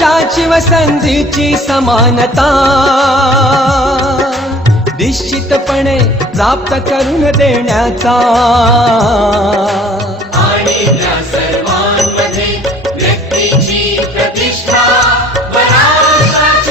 दर्जाची व संधीची समानता. निश्चितपणे प्राप्त करून देण्याचा